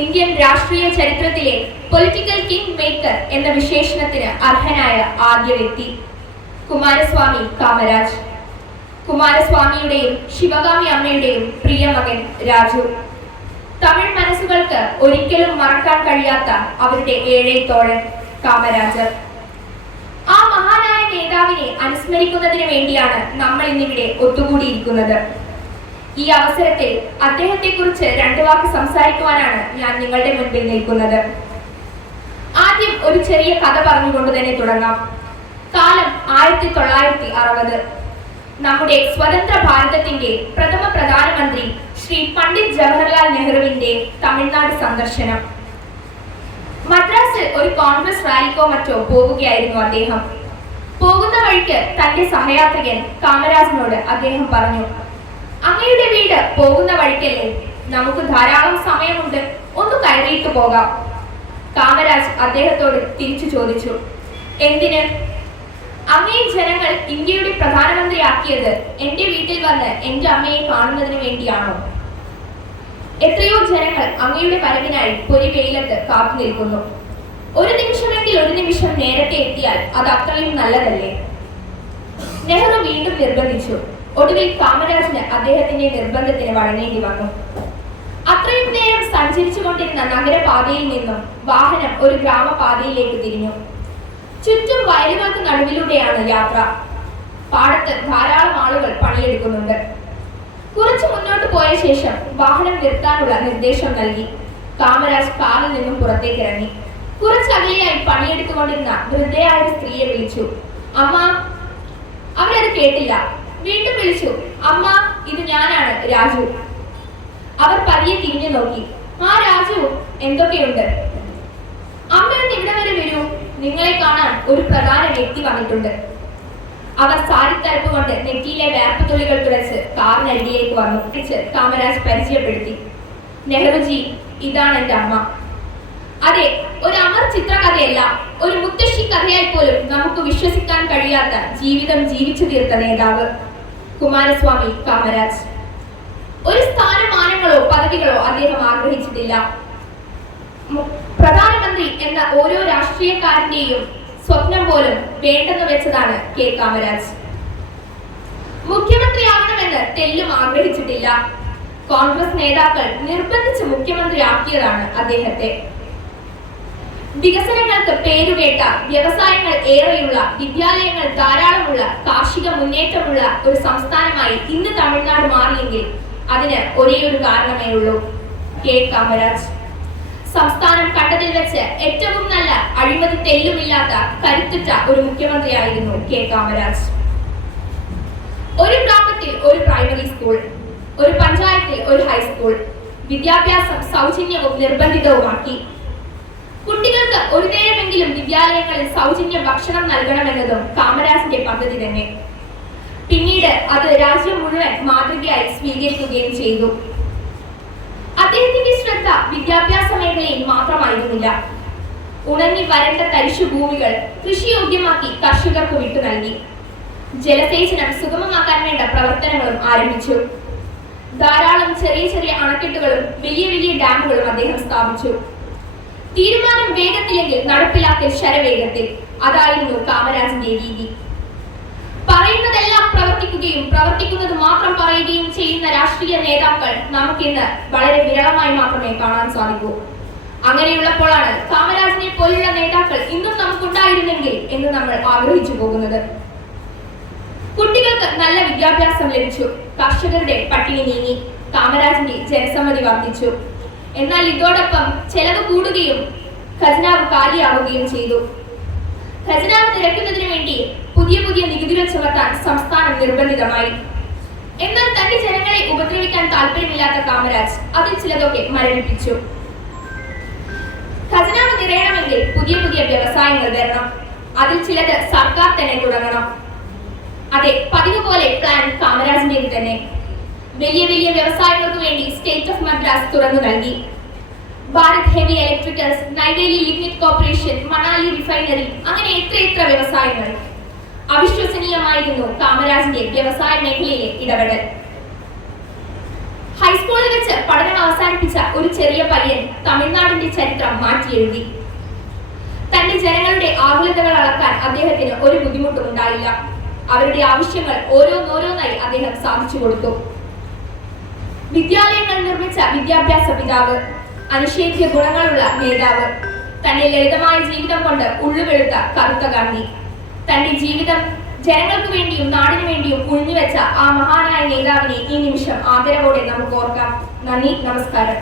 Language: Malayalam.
ഇന്ത്യൻ രാഷ്ട്രീയ ചരിത്രത്തിലെ പൊളിറ്റിക്കൽ കിങ് മേക്കർ എന്ന വിശേഷണത്തിന് അർഹനായ ആദ്യ വ്യക്തി കുമാരസ്വാമി കാമരാജ്. കുമാരസ്വാമിയുടെയും ശിവകാമി അമ്മയുടെയും പ്രിയ മകൻ രാജു. തമിഴ് മനസ്സുകൾക്ക് ഒരിക്കലും മറക്കാൻ കഴിയാത്ത അവരുടെ ഏഴേത്തോഴൻ കാമരാജർ ആ മഹാനായ നേതാവിനെ അനുസ്മരിക്കുന്നതിന് വേണ്ടിയാണ് നമ്മൾ ഇന്നിവിടെ ഒത്തുകൂടിയിരിക്കുന്നത്. ഈ അവസരത്തിൽ അദ്ദേഹത്തെക്കുറിച്ച് രണ്ടു വാക്ക് സംസാരിക്കുവാനാണ് ഞാൻ നിങ്ങളുടെ മുൻപിൽ നിൽക്കുന്നത്. ആദ്യം ഒരു ചെറിയ കഥ പറഞ്ഞുകൊണ്ട് തന്നെ തുടങ്ങാം. കാലം ആയിരത്തി തൊള്ളായിരത്തി അറുപത്. നമ്മുടെ സ്വതന്ത്ര ഭാരതത്തിന്റെ പ്രഥമ പ്രധാനമന്ത്രി ശ്രീ പണ്ഡിറ്റ് ജവഹർലാൽ നെഹ്റുവിന്റെ തമിഴ്നാട് സന്ദർശനം. മദ്രാസിൽ ഒരു കോൺഗ്രസ് റാലിക്കോ മറ്റോ പോവുകയായിരുന്നു അദ്ദേഹം. പോകുന്ന വഴിക്ക് തന്റെ സഹയാത്രികൻ കാമരാജിനോട് അദ്ദേഹം പറഞ്ഞു അങ്ങയുടെ വീട് പോകുന്ന വഴിക്കല്ലേ? നമുക്ക് ധാരാളം സമയമുണ്ട്. ഒന്ന് കയറിയിട്ട് പോകാം. കാമരാജ് അദ്ദേഹത്തോട് തിരിച്ചു ചോദിച്ചു. എന്തിന്? അങ്ങേ ജനങ്ങൾ ഇന്ത്യയുടെ പ്രധാനമന്ത്രിയാക്കിയത് എന്റെ വീട്ടിൽ വന്ന് എന്റെ അമ്മയെ കാണുന്നതിന് വേണ്ടിയാണോ? എത്രയോ ജനങ്ങൾ അങ്ങയുടെ വരവിനായി പൊരി വെയിലത്ത് കാത്തു നിൽക്കുന്നു. ഒരു നിമിഷമെങ്കിൽ ഒരു നിമിഷം നേരത്തെ എത്തിയാൽ അത് അത്രയും നല്ലതല്ലേ? നെഹ്റു വീണ്ടും നിർബന്ധിച്ചു. ഒടുവിൽ കാമരാജിന് അദ്ദേഹത്തിന്റെ നിർബന്ധത്തിന് വഴങ്ങേണ്ടി വന്നു. അത്രയും നേരം സഞ്ചരിച്ചു കൊണ്ടിരുന്ന നഗരപാതയിൽ നിന്നും വാഹനം ഒരു ഗ്രാമപാതയിലേക്ക് തിരിഞ്ഞു. ചുറ്റും വയലുകൾക്ക് നടുവിലൂടെയാണ് യാത്ര. പാടത്ത് ധാരാളം ആളുകൾ പണിയെടുക്കുന്നുണ്ട്. കുറച്ചു മുന്നോട്ട് പോയ ശേഷം വാഹനം നിർത്താനുള്ള നിർദ്ദേശം നൽകി. കാമരാജ് കാറിൽ നിന്നും പുറത്തേക്ക് ഇറങ്ങി. കുറച്ചകലെയായി പണിയെടുത്തുകൊണ്ടിരുന്ന വൃദ്ധയായ സ്ത്രീയെ വിളിച്ചു. അമ്മ അവരത് കേട്ടില്ല. വീണ്ടും വിളിച്ചു അമ്മ ഇത് ഞാനാണ് രാജു. അവർ പതിയെ തിരിഞ്ഞു നോക്കി. ആ രാജു എന്തൊക്കെയുണ്ട്? അമ്മ ഒന്ന് ഇവിടെ വരെ വരൂ. നിങ്ങളെ കാണാൻ ഒരു പ്രധാന വ്യക്തി വന്നിട്ടുണ്ട്. അവർ സാരിത്തരപ്പ് കൊണ്ട് നെറ്റിയിലെ വേർപ്പ് തുള്ളികൾ തുടച്ച് കാറിനരികിലേക്ക് വന്നു. കാമരാജ് പരിചയപ്പെടുത്തി. നെഹ്റുജി ഇതാണ് എന്റെ അമ്മ. അതെ ഒരു അമർ ചിത്രകഥയല്ല. ഒരു മുത്തശ്ശി കഥയായി പോലും നമുക്ക് വിശ്വസിക്കാൻ കഴിയാത്ത ജീവിതം ജീവിച്ചു തീർത്ത നേതാവ്. കുമാരസ്വാമി കാമരാജ്. ഒരു സ്ഥാനമാനങ്ങളോ പദവികളോ അദ്ദേഹം ആഗ്രഹിച്ചിട്ടില്ല. പ്രധാനമന്ത്രി എന്ന ഓരോ രാഷ്ട്രീയക്കാരന്റെയും സ്വപ്നം പോലും വേണ്ടെന്ന് വെച്ചതാണ് കെ. കാമരാജ്. മുഖ്യമന്ത്രിയാകണമെന്ന് തെല്ലും ആഗ്രഹിച്ചിട്ടില്ല. കോൺഗ്രസ് നേതാക്കൾ നിർബന്ധിച്ച് മുഖ്യമന്ത്രിയാക്കിയതാണ് അദ്ദേഹത്തെ. വികസനങ്ങൾക്ക് പേരുകേട്ട വ്യവസായങ്ങൾ ഏറെയുള്ള വിദ്യാലയങ്ങൾ ധാരാളമുള്ള കാർഷിക മുന്നേറ്റമുള്ള ഒരു സംസ്ഥാനമായി ഇന്ന് തമിഴ്നാട് മാറിയെങ്കിൽ അതിന് ഒരേ ഒരു കാരണമേ ഉള്ളൂ. കെ. കാമരാജ്. സംസ്ഥാനം കണ്ടതിൽ വെച്ച് ഏറ്റവും നല്ല അഴിമതി തെല്ലുമില്ലാത്ത കരുത്തുറ്റ ഒരു മുഖ്യമന്ത്രിയായിരുന്നു കെ. കാമരാജ്. ഒരു ഗ്രാമത്തിൽ ഒരു പ്രൈമറി സ്കൂൾ ഒരു പഞ്ചായത്തിൽ ഒരു ഹൈസ്കൂൾ വിദ്യാഭ്യാസം സൗജന്യവും നിർബന്ധിതവുമാക്കി ഒരു നേരമെങ്കിലും വിദ്യാലയങ്ങളിൽ സൗജന്യ ഭക്ഷണം നൽകണമെന്നതും കാമരാജിന്റെ പദ്ധതി തന്നെ. പിന്നീട് അത് രാജ്യം മുഴുവൻ മാതൃകയായി സ്വീകരിക്കുകയും ചെയ്തു. അദ്ദേഹത്തിന്റെ ശ്രദ്ധ വിദ്യാഭ്യാസ മേഖലയിൽ മാത്രമായിരുന്നില്ല. ഉണങ്ങി വരണ്ട തരിശു ഭൂമികൾ കൃഷിയോഗ്യമാക്കി കർഷകർക്ക് വിട്ടു നൽകി. ജലസേചനം സുഗമമാക്കാൻ വേണ്ട പ്രവർത്തനങ്ങളും ആരംഭിച്ചു. ധാരാളം ചെറിയ ചെറിയ അണക്കെട്ടുകളും വലിയ വലിയ ഡാമുകളും അദ്ദേഹം സ്ഥാപിച്ചു. തീരുമാനം വേഗത്തിലെങ്കിൽ നടപ്പിലാക്കൽ ശരവേഗത്തിൽ. അതായിരുന്നു കാമരാജിന്റെ രീതി. പറയുന്നതെല്ലാം പ്രവർത്തിക്കുകയും പ്രവർത്തിക്കുന്നത് മാത്രം പറയുകയും ചെയ്യുന്ന രാഷ്ട്രീയ നേതാക്കൾ നമുക്കിന്ന് വളരെ വിരളമായി മാത്രമേ കാണാൻ സാധിക്കൂ. അങ്ങനെയുള്ളപ്പോഴാണ് കാമരാജിനെ പോലുള്ള നേതാക്കൾ ഇന്നും നമുക്കുണ്ടായിരുന്നെങ്കിൽ എന്ന് നമ്മൾ ആഗ്രഹിച്ചു പോകുന്നത്. കുട്ടികൾക്ക് നല്ല വിദ്യാഭ്യാസം ലഭിച്ചു. കർഷകരുടെ പട്ടിണി നീങ്ങി. കാമരാജിന്റെ ജനസമ്മതി വർദ്ധിച്ചു. എന്നാൽ ഇതോടൊപ്പം ചെലവ് കൂടുകയും ഖജനാവ് കാലിയാവുകയും ചെയ്തു. ഖജനാവ് നിരക്കുന്നതിന് വേണ്ടി പുതിയ പുതിയ നികുതികൾ ചുമത്താൻ സംസ്ഥാനം നിർബന്ധിതമായി. എന്നാൽ തന്റെ ജനങ്ങളെ ഉപദ്രവിക്കാൻ താല്പര്യമില്ലാത്ത കാമരാജ് അതിൽ ചിലതൊക്കെ മരണിപ്പിച്ചു ഖജനാവ് നിറയണമെങ്കിൽ പുതിയ പുതിയ വ്യവസായങ്ങൾ വരണം അതിൽ ചിലത് സർക്കാർ തന്നെ തുടങ്ങണം. അതെ പതിവ് പോലെ പ്ലാൻ കാമരാജിന്റേത് തന്നെ. വലിയ വലിയ വ്യവസായങ്ങൾക്ക് വേണ്ടി സ്റ്റേറ്റ് ഓഫ് മദ്രാസ് തുറന്നു നൽകി. Bharat heavy electricals Neyveli lignite corporation Manali refinery അങ്ങനെ എത്ര എത്ര വ്യവസായങ്ങൾ. അവിശ്വസനീയമായിരുന്നു കാമരാജിന്റെ വ്യവസായ മേഖലയിലെ ഇടപെടൽ. ഹൈസ്കൂളിൽ വെച്ച് പഠനം അവസാനിപ്പിച്ച ഒരു ചെറിയ പയ്യൻ തമിഴ്നാടിന്റെ ചരിത്രം മാറ്റിയെഴുതി. തന്റെ ജനങ്ങളുടെ ആകുലതകൾ അളക്കാൻ അദ്ദേഹത്തിന് ഒരു ബുദ്ധിമുട്ടും ഉണ്ടായില്ല. അവരുടെ ആവശ്യങ്ങൾ ഓരോന്നോരോന്നായി അദ്ദേഹം സാധിച്ചു കൊടുത്തു. വിദ്യാലയങ്ങൾ നിർമ്മിച്ച വിദ്യാഭ്യാസ പിതാവ് അനുശേഖ്യ ഗുണങ്ങളുള്ള നേതാവ് തന്റെ ലളിതമായ ജീവിതം കൊണ്ട് ഉള്ളുവെളുത്ത കറുത്ത ഗാന്ധി. തന്റെ ജീവിതം ജനങ്ങൾക്ക് വേണ്ടിയും നാടിനു വേണ്ടിയും ഉഴിഞ്ഞുവെച്ച ആ മഹാനായ നേതാവിനെ ഈ നിമിഷം ആദരവോടെ നമുക്ക് ഓർക്കാം. നന്ദി നമസ്കാരം.